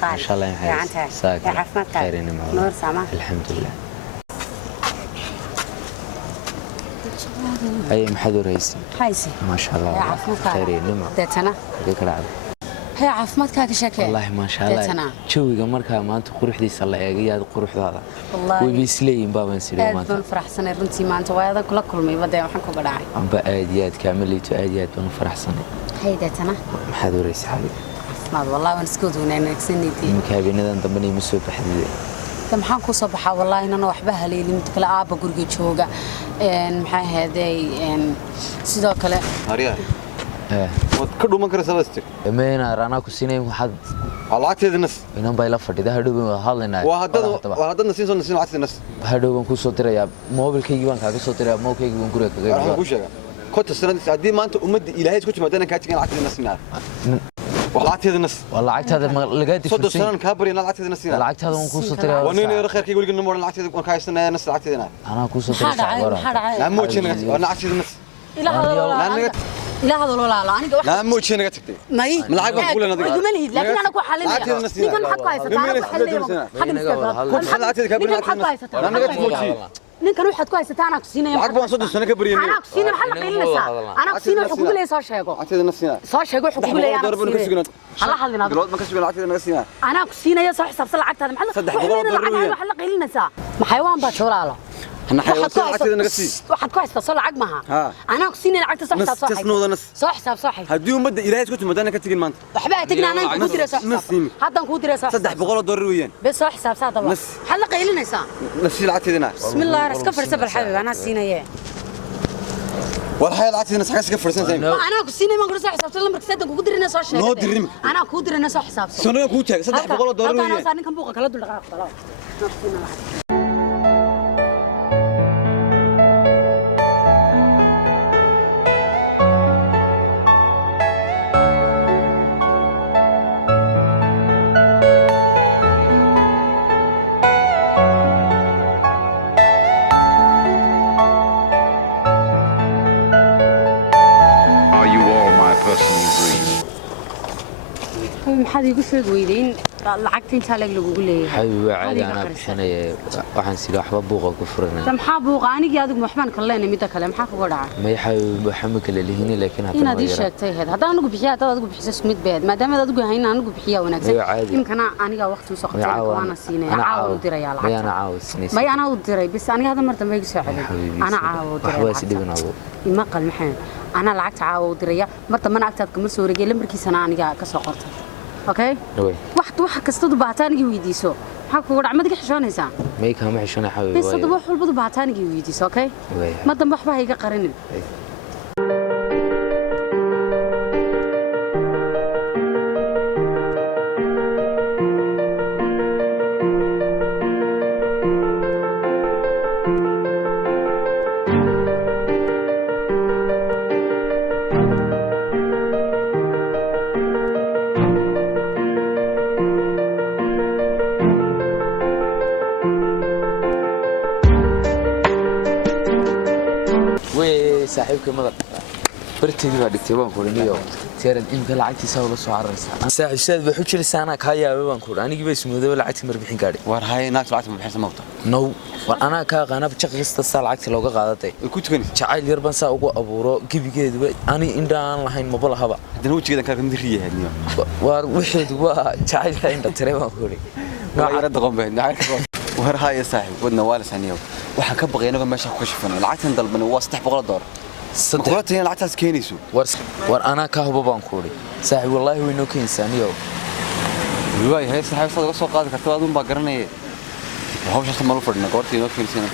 قال ما شاء الله يا حبيبي ساكن خيرين نور سما الحمد لله أي محدو رئيسي حيسي ما شاء الله خيرين نمع دتنا ديك العب هي عافمتك كشكل والله ما شاء الله شوي مركها ما أنت قروح دي صلى يا قروح هذا والله وبيسلين بابا نسلين ما أنت فرح سنة رنتي ما أنت وياك كل ما يبدأ محنكو قداعي بأديات كامل تأديات بنفرح سنة هي دتنا محدو رئيسي حبيبي ما والله ونسكت هنا نكسنيتي مكابين إذا ضمني مسوي بحديد maxaan ku soo baxaa wallahi inaan waxba haleelin mid kale aaba guriga jooga maxay haday sidoo kale Mariya wad ka dhuman karaysaa bastir meena rana ku siinay waxaad lacagteednas inaan bay la fadhidaa hadhow hadlaynaa waa hadana siin lacagteednas hadhow waan ku soo dirayaa mobilkayga waan kaaga soo dirayaa mobilkayga waan guriga kaga waxaan ku sheegaa kota sanadii hadii maanta ummadda ilaahay isku timaadana ka tigin lacagteednas lacagteednas lacagtaada laga difacay soo sanan ka barina lacagteednas lacagtaada waan ku soo dirayaa waneen yar khayrkii waliga number lacagteeda waan ka haysanaa nas lacagteedana ana ku soo dirayaa la moojina lacagteednas إلى هذا ولا لا أنا قاعد لا مو شيء نقطتي ماي ملعب بقول أنا ذي ملهي لكن أنا كو حلنا لكن حد كويس تعال حلنا حد مستقبل كنت حلعتي كبرنا أنا قلت موجي ninkan waxaad ku haysataa ana ku siinay lacag baan 3 sano ka bariyay ana ku siinay waxa la qiilinaysa ana ku siinay wuxuu ku leeyahay soo sheego lacagteedana siinaa soo sheego wuxuu ku leeyahay hala hadlina bilood ma ka sugan lacagteedana siinaa ana ku siinay soo xisaabsan lacagtaada maxaa waxa la qiilinaysa maxay waan baa joolaalo أنا حيوان لعagteedana ka sii waxaad ku haysataa soo lacag maaha ana ku siinay lacagta soo xisaab soo xisaab soo xisaab hadii umada ilaahay isku timaadana ka tagin maanta waxba tagin ana ku diray soo xisaab hadan ku diray soo $300 weeyaan bes soo xisaab saadaba waxa la qiilinaysa nafsi lacagteedana bismillah iska farsa barxabi ana siinay والحياة لعagteedana sax iska farsan tahay ana ku siinay ma guriga soo xisaabtan lambarka sadan ku dirina soo sheegay noo dirin ana ku dirina soo xisaabsan soo ku taag $300 weeyaan ana ninkan buuqa kala dul dhaqaaq maxaad igu sheeg weydeen lacagta inta lagu leeyahay حبيبي عادي أنا بحناية waxaan sidoo waxba buuqa ku furanay maxaa buuqa anigi adigu waxbaan ka leenay mid kale maxaa kuga dhacay ma yahay waxaan kale leeyahay laakiin hadda inaad ii sheegtay hadaan anigu bixiyaa hadda adigu bixiso mid beed maadaama adigu hayna anigu bixiyaa wanaagsan imkana aniga waqti soo qabtay waana siinay caawo diraya lacag ana caawo sinaysa ma ana u diray bis aniga hadda mar dambe igu soo xidhay ana caawo diray waxba sidibanaado ima qalmaxeen ana lacag caawo diraya mar dambe agtaad kama soo wareegay lambarkiisana aniga ka soo qortay okay wax kasta du baataaniga weydiiso maxaa kugu dhacay madiga xishoonaysaa may ka ma xishoonay xabiibi bis hadda wax walba du baataaniga weydiiso okay ma dambe waxba hayga qarinin صاحبك مدد برتدي waa dhigtay baan ku riniyo tiirad imka lacagtiisa wada soo cararaysa saaxiibad wuxuu jiray ana ka yaabay baan ku aniga bay ismooday lacagti marbixin gaadhi war hay naag lacagta marbixin samawta no war ana ka qaanab jaqista saa lacagta looga qaadatay ku tukan jacayl yar baan saa ugu abuuro gibigeedu ani indhaan lahayn ma balahaba hadana wajigeedan ka mid riyahay war wixii waa jacayl inta tire baan ku ri nooca yar daqon baa war hay saaxiib wadna waalis aniyo waxaan ka baqaynaga meesha ku kashfanay lacagtan dalban waa $300 صدقتي أنا عتاز كينيسو وأنا كهوبا بانكوري صاحب والله هو إنه كإنسانية الواي هاي صاحب صدق سوق قاعد كتبوا دون باقرني وهو شخص مالو فرنا قارتي إنه كإنسانة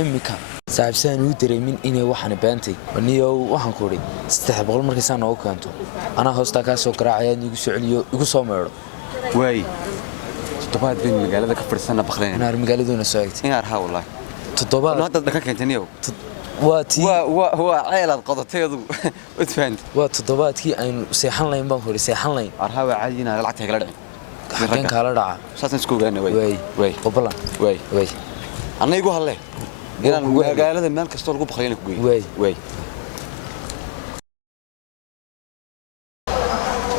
إمك صاحب سان ودري من إني وحنا بانتي ونيو وحن كوري استحب غل مركز أنا وكانتو أنا هوستا كاسو كراعيان يقص عليو يقص عمر واي تطبعت بين المجال هذا كفر السنة بخلين أنا المجال دون سايت إيه أرها والله تطبعت هذا دكاك كنتنيو واتي هو عيلة قضتيضو وتفهمت وتضباطكي أن سيحن لين بانكوري سيحن لين أرها عادينا لعتها كلا حقين كلا دعا ساسن سكول أنا وي قبلا وي أنا يقول هلا قال قال هذا المال كستور قب خلينا كوي وي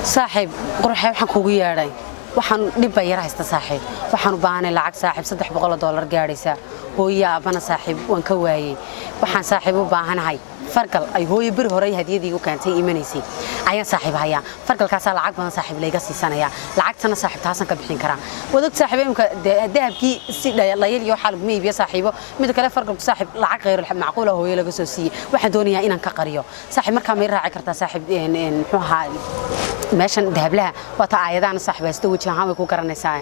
صاحب قرحة وحن كوي يا راي waxaan dhib yar haysta saaxiib waxaan u baahanay lacag saaxiib $300 gaaraysa hooyo abana saaxiib waan ka waayay waxaan saaxiib u baahanahay fargal ay hooyo bir hore hadiyadii u keentay iimaneysay ayaan saaxiib hayaa fargalkaas lacag badan saaxiib layga siisanaya lacagtana saaxiib taasan ka bixin karaa wadag saaxiib imka dahabkii si dhayal iyo xal meebiya saaxiibo mid kale fargalku saaxiib lacag qeyr macquul ah hooyo laga soo siiyay waxaan doonayaa inaan ka qariyo saaxiib markaa may raaci kartaa saaxiib muxuu ahaa meeshan dahablaha wata aayadana saaxiib haysto waji ahaan way ku garanaysaa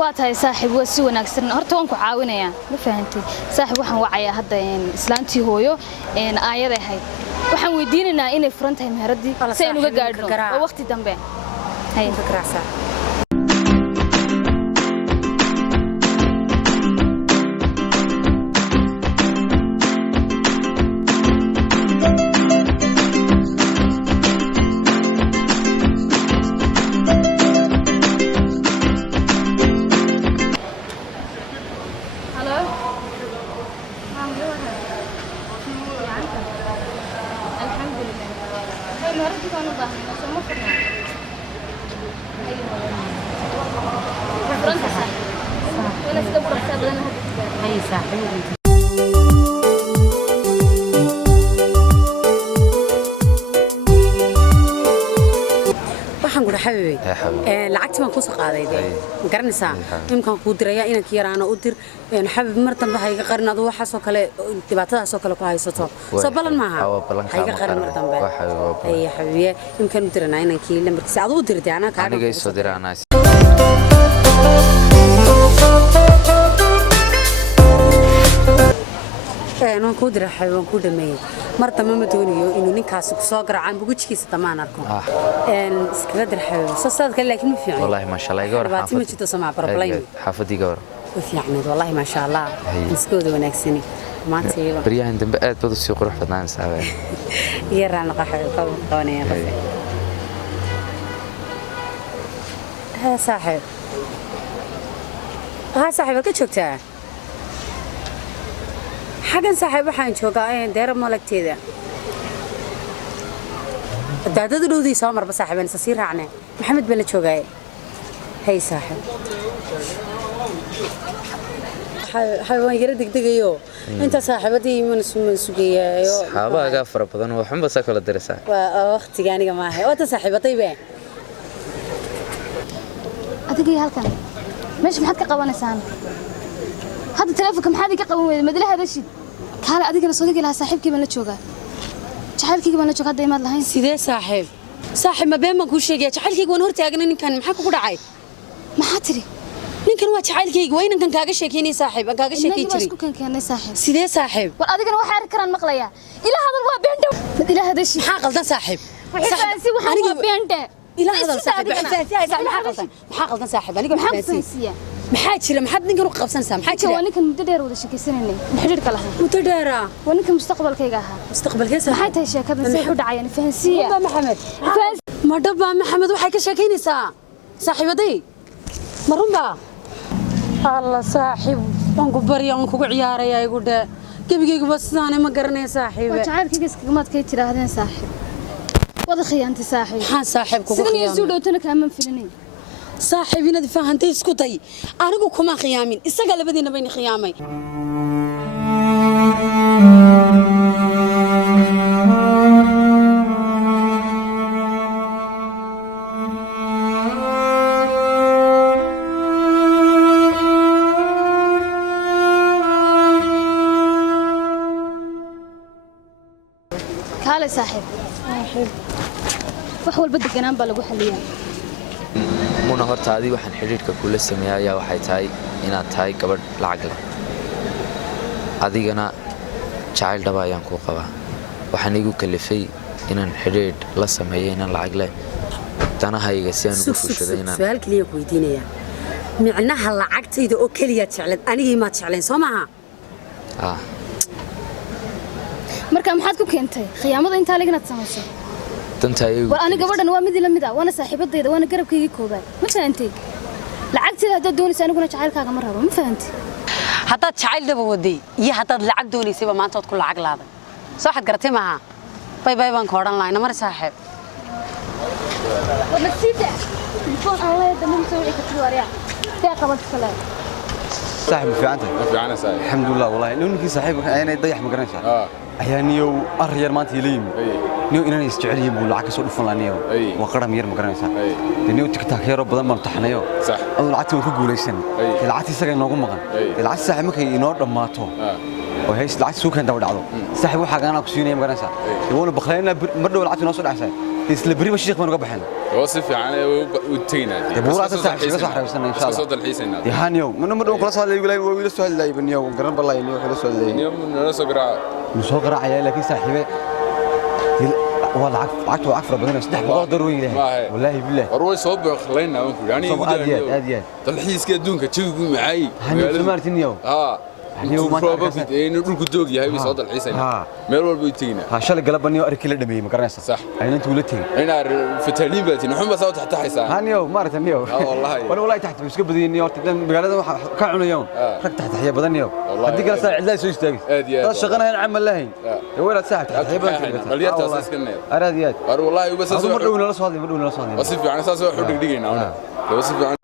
waa tahay saaxiib waa si wanaagsan horta waan ku caawinayaa ma fahantay saaxiib waxaan wacayaa hadda islaantii hooyo aayad ahayd waxaan weydiinaynaa inay furan tahay meheradii si aynu uga gaadhno waa waqti dambe hay fikrasa lacagtii waan ku soo qaaday ma garanaysaa imkaan ku diraya inanka yaraana u dir xabib mar dambe hayga qarin adoo waxa soo kale dhibaatadaas oo kale ku haysato soo balan maaha hayga qarin mar dambe ay xabiye imkaan u diranaa inankii lambarkiisa adoo u dirtay ana ka aniga soo diranaa waan ku diray xabib waan ku dhameeyay mar dambe ma doonayo inuu ninkaas ku soo garacaan bugujigiisa tamaan arko iskaga dir xabib saad kale laakiin ma fiicno wallahi ma sha Allah iga war xaafadii ma jirto sama problem xaafadii gaar fiicneed wallahi ma sha Allah iskooda wanaagsani maanta iyo bariyahan dambe aad bad u sii qurux badnaan saabay yaraan qaxay ka qabanaya ha saaxiib ka joogtaa حاجة صاحب waxaan joogaa deer malagteeda daadada dhowdii soo marba saaxiibana sii raacnay maxamed bala joogay hay saaxiib xayawaan yar degdegayo inta saaxiibadii man sugayayo saxaabaga fara badan oo xun basa kala diraysaa waa waqtiga aniga ma ahay wada saaxiibatay baa adiga halkan meesh maxaad ka qabanaysaan هذا تلفك محادي كقوم مدلها هذا الشيء كان أديك أنا صديقي لها صاحبك من الشوكة شحالك من الشوكة دايما لهين سيدي صاحب ما بين ما كل شيء شحالك ونورتي أجنني كان محاك كودا عاي ما حاتري ninkan waa jacaylkayga waa inaan kan kaaga sheekeynay saaxiib aan kaaga sheekay jiray isku kan keenay saaxiib sidee saaxiib war adigana waxa arki karaan maqlaya ila hadal waa beenta mid ila hada shi maxaa qaldan saaxiib saxaasi waxa waa beenta ila hadal saaxiib maxaa qaldan saaxiib aniga maxaa maxaa jira maxaad ninkan u qabsanaysaa maxaa jira waa ninkan muddo dheer wada sheekaysanay xiriirka lahaa muddo dheer waa ninkan mustaqbalkayga ahaa mustaqbalkiisa maxay tahay sheekada si u dhacayaan fahansiya maxamed ma dhaba maxamed waxay ka sheekaynaysaa saaxiibaday marunba الله صاحب وانكو بريا وانكو عياريا يقول كيف بس أنا ما قرني صاحب وشعارك جسك ما تكيتر هذين صاحب وضع خيانتي صاحب حان صاحب كوكو سيدني يزود وتنك أمام فيلني صاحبي ندي فهمتي اسكتي أنا أقول كمان خيامين استقل بدينا بين خيامي صاحب وحول بدك أنا بلغو حليا مو horta adii waxaan xiriirka kula sameeyaa waxay tahay inaad tahay gabadh lacag leh adigana jacayl dhab ayaan ku qabaa waxaan igu kalifay inaan xiriir la sameeyo inaan lacag leh danahayga si aan ugu fushado inaan su'aal kaliya ku weydiinaya micnaha lacagtayda oo kaliya jeclad anigii ma jeclayn soo maaha marka maxaad ku keentay khiyaamada inta laga sameeyay dantaay war aniga gabadhan waa mid la mid ah wana saaxiibadayda wana garabkayga koobay ma fahantay lacagteeda hadda doonaysa aniguna jacaylkaaga ma rabo ma fahantay hadda jacayl daba waday iyo hadda lacag doonaysay maanta ku lacag laaday soo xad garatay maaha bay baan ka oran lahayn mar saaxiib wada sida تليفون الله يدمر مسوي كتير وريا تاقبت كلام صاحب في عنده في عنا صاحب الحمد لله والله لأنك صاحبك أنا يضيح مقرنش أحيانيو أرير ما تيليم نيو إنني استعلي بقول لك سؤال فلانيو وقرم ير مقرنش نيو تكتاك يا رب بدل ما امتحنيو صح أول عتي وكقول إيشن العتي سجن نوقم مقرن العتي صاحب مك ينور ماتو وهيش العتي سوق هندا ودعو صاحب واحد أنا كسيوني مقرنش يقولون بخلينا مرة العتي نوصل أحسن يسلبري مشيخ من رقبحنا وصف يعني وتينا يبغى رأس صاحب شو صح رأسنا إن شاء الله صوت الحسين يا هانيو من خلاص هذا يقول له سؤال لا يبنيه وقرن بالله ينيو خلاص سؤال لا اليوم ناس قرا مسوق راعي لكن صاحبه والله عقد عفره بدنا صدح بقدر ويله والله بالله روي صوب خلينا ونقول يعني أديان تلحيس كدونك تشوفوا معي هاني سمارتين اليوم ما تعرف إنه كل كدوق يهوي صوت الحسين ميل والبيتينا هاشل قلب بنيو أركي لدمي مقرنسة صح أين أنت ولتين هنا في التعليم بيتي نحن بس تحت حسين هانيو مرة نيو والله وأنا والله تحت بس قبل نيو تدن بقالة كعنو يوم رك تحت حياة بدن نيو هديك رسالة عدلا يسوي استاجي هذا شغلنا هنا عمل لهين وين تساعد حياة بدن مليات أساس كنا أراديات والله بس مدعونا لصادي مدعونا لصادي وصف يعني أساس واحد دقيقة هنا وصف يعني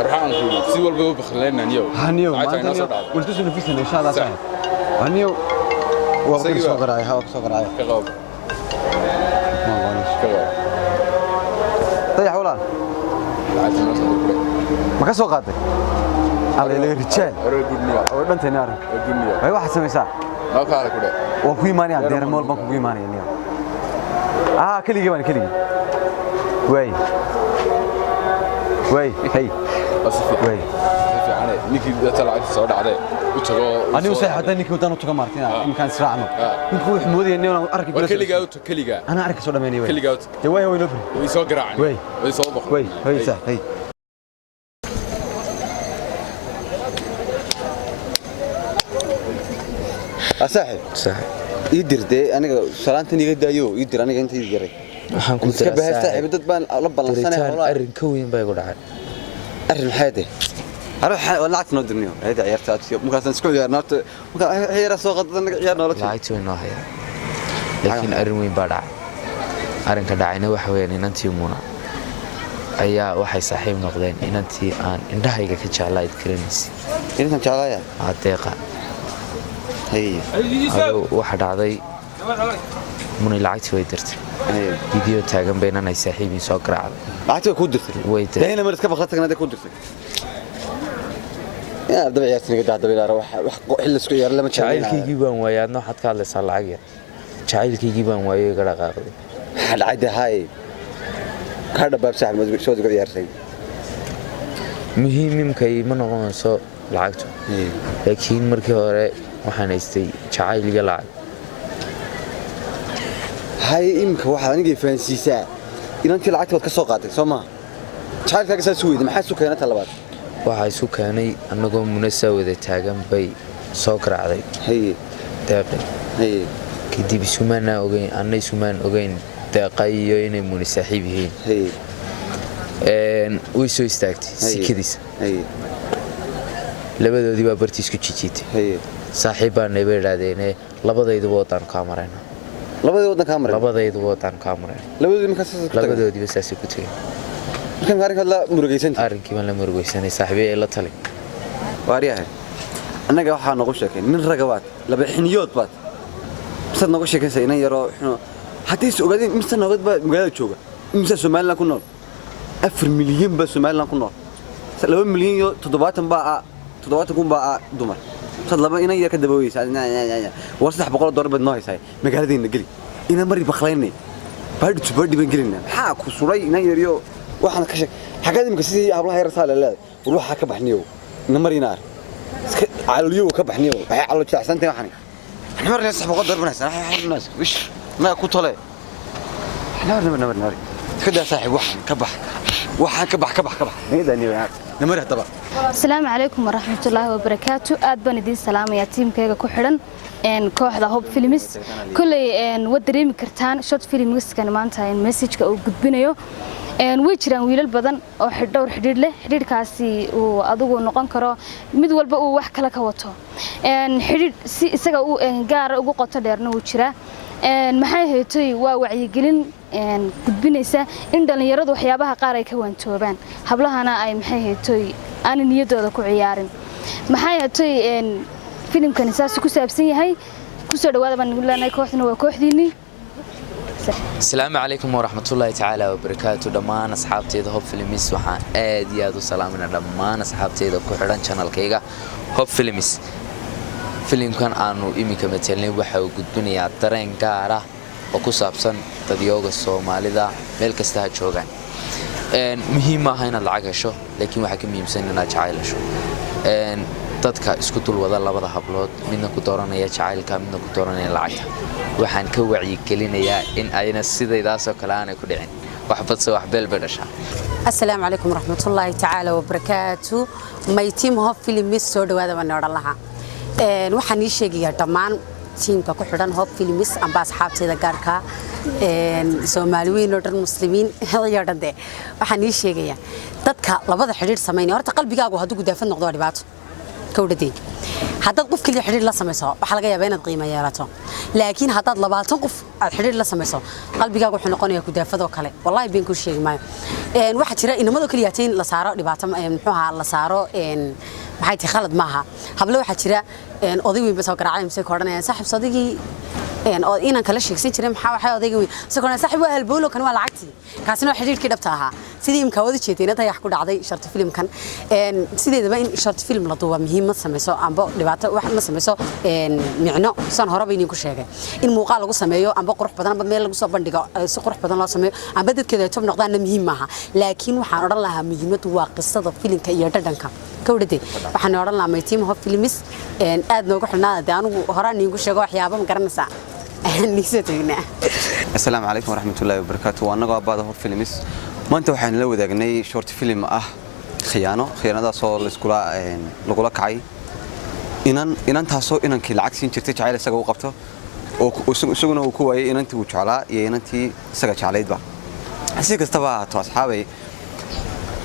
أرحان كله سوى البيو بخلينا نيو هانيو ما نيو قلت له في سنة إن شاء الله صح هانيو وقت صغر عيها وقت صغر عيها كغاب ما غانيش كغاب طيح ولا ما كسو قاتل على الرجال ودنت نار اي واحد سمي ساعه ما كان كده وكوي ماني عندنا مول بنك كوي ماني اليوم كلي جوان كلي وي هي وي يعني نيكي طلعت صار عليه وتغو أنا وساي حتى نيكي ودانو تغو مارتين يمكن سرعنا نيكي حمودي إني أنا أركي كلي جاوت أنا أركي صودا ماني وي كلي جاوت وي نبري ويسوق قرعني وي ويسوق بخ وي صح هي صاحب يدير دي أنا سلامتني قد أيو يدير أنا كنت يديري waxaan ku تكبه صاحب بدت بان لا بلانسنه والله arrin ka weyn bay igu dhacay arrin xaade أروح ولعت نودر نيو هذا عيارتها تيوب ممكن نسكول يا نارت ممكن هي راسو قدنا عيار نولتي lacagtii way noo hayaan laakiin arrin weyn baa dhacay arrinka dhacayna waxa weeyaan inantii muuna ayaa waxay saaxiib noqdeen inantii aan indhahayga ka jeclayd karanaysay intan jeclaaya adeeqa hay waxa dhacday muni lacagtii way dirtay video taagan beenan ay saaxiibin soo garaacday lacagtii ku dirtay way dirtay deena mar iska baqatagna ku dirtay يا دبي ياسين قد دبي لا روح حل اسكو يار لما jacaylkaygii baan waayay adna waxaad ka hadlaysaa lacag yar jacaylkaygii baan waayay iga dhaqaaqday hal caadi hay ka dhabaab saaxib madbir soo diga yaarsay muhiimkay ma noqonayso lacagtu laakiin markii hore waxaan haystay jacayl iyo lacag hay imka waxa aniga faansiisaa inantii lacagta wad ka soo qaaday Soomaa jacaylkaaga saas weeyday maxaa soo keenay talabaad waxa isu keenay anagoo munasawada taagan bay soo garaacday hay deeqay hay kadib isumaan ogeyn deeqay iyo inay muni saaxiib yihiin hay way soo istaagtay sikadiisa hay labadoodii baa bartiis ku jijiitay hay saaxiib baan ay yiraahdeen labadayduba wadaan ka marayna labadayduba wadaan ka marayna labadoodii saas ku tagay markaan arrinka la murugaysan arrinkii ma la murugaysanay saaxiibay la tali waariyahay anaga waxa nagu sheekay nin ragabaad laba xiniyood baad sad nagu sheekaysan inay yaro hadii soo ogaadeen imsa nabad ba magaalada jooga imsa Soomaaliland ku nool 4 milyan ba Soomaaliland ku nool 2 milyan iyo 70 kun baa dumar sad laba inay yar ka daboowaysa war $300 bad noo haysay magaaladeena gali ina mari bakhlaynay baadhi ban galina maxaa ku suray inay yariyo waxaan ka sheeg xaqada imka sidii hablaha yar saal leeyahay ruuxa ka baxniyo namarina iska caliyo ka baxniyo waxay calo jacsantahay waxani احنا مرة $700 بنحسن الناس وش ما كنت طالع نمر كده صاحب وحن كبح هيدا نمر طبعا السلام عليكم ورحمة الله وبركاته أدبن دين سلام يا تيم كيغا كحرن إن كوحدة هوب فيلمس كل إن ودريم كرتان شوت فيلمس كان مانتا إن مسج أو قدبينيو إن ويجران ويل البدن أو حدور حديد له حديد كاسي وأدوه نقان كرا مد والبا وح كلا كوتو إن حديد سجا إن جار أو قطة ديرنا ويجرا maxay haytay waa wacyigelin gudbinaysa in dhalinyaradu waxyaabaha qaar ay ka waantoobaan hablahana ay maxay haytay aan niyadooda ku ciyaarin maxay haytay filimkani saas ku saabsan yahay ku soo dhawaada baan leenahay kooxduna waa kooxdiini السلام عليكم ورحمة الله تعالى وبركاته دمان أصحابتي ذا هوب فيلميس وحان آدي آدو سلامنا دمان أصحابتي ذا كوحران channel كيغا هوب فيلميس فيلم كان آنو إيمي كمتلني وحاو قدبني عدرين كارا وكو سابسان تديوغ الصومالي ذا ميلك استهاد شوغان مهمة هاينا العاقشو لكن وحاكم يمسننا جعيلشو dadka isku dul wada labada hablood midna ku dooranaya jacaylka midna ku dooranaya lacagta waxaan ka wacyi gelinayaa in ayna sidaydaas oo kale aan ku dhicin wax badso wax beelba dhasha assalaamu calaykum waraxmatullaahi tacaala wabarakaatu my team Hope Films soo dhawaada baan odhan lahaa waxaan ii sheegayaa dhammaan tiimka ku xidhan Hope Films amba asxaabteeda gaarka Soomaaliyiin oo dhan muslimiin iyo dhan waxaan ii sheegayaa dadka labada xiriir sameynaya horta qalbigaagu hadduu gudaafad noqdo dhibaato كودتين حتى قف كل حرير لا سميسه وحلقة يا بين القيمة يا راتو لكن حتى لبعض قف الحرير لا سميسه قلبي جاكو حنقوني كده فذو كله والله بين كل شيء ما واحد شراء إنه ما ذو كلياتين لصاروا لبعض محوها لصاروا بحيث خالد معها هبلو واحد شراء أضيوي بس وكر عالم سكرنا صاحب صديقي إنا كل شيء سيد شراء محاول حياة أضيوي سكرنا صاحب البولو كانوا على عكسي كاسنو حرير كده بتاعها سيدي مكود شيء تينا تيحكوا عضي شرط فيلم كان سيدي دبين شرط فيلم لطوة مهم سميسو عم بق لبعض واحد ما سميسو معناه صن هربيني كل شيء إن موقع لقو سميه عم بقرح بدنا بميل لقو صبن دقة سقرح بدنا لا سميه عم بدت كده تب نقدر مهم معها لكن وحنرى لها مهمة وقصة فيلم كيرتا دنكا كودتي وحنرى لها ميتيم هو فيلمس آد نوجو حنا دانو هراني يقول شيء وحيابا مقرنسا نيستوينا السلام عليكم ورحمة الله وبركاته وأنا قاعد بعد هوب فيلمس ما أنت وحنا لو ذاقني شورت فيلم خيانة ده صار لسكولا لقولا كعي إن تحسو إن كل عكس إن ترتجع على سجوا قبته وسجنا وكوي إن أنت وشعلا إن أنت سجت على يدبا أسيك استبع أصحابي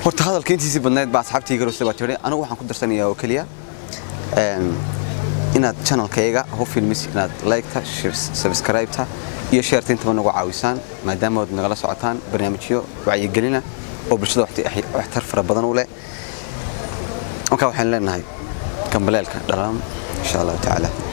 هرت هذا الكنت يسيب الناس بعد أصحابتي يقولوا استبع توري أنا واحد كنت درسني يا وكليا إن channel كيجا هو فيلمس إن لايكته شير سبسكرايبته iyo sheertinta nagu caawisaan maadaama wad nagala socotaan barnaamijyo wacyi gelina oo bulshada waxtar fara badan u leh waxaan leenahay kambalelka dhalaan insha Allah taala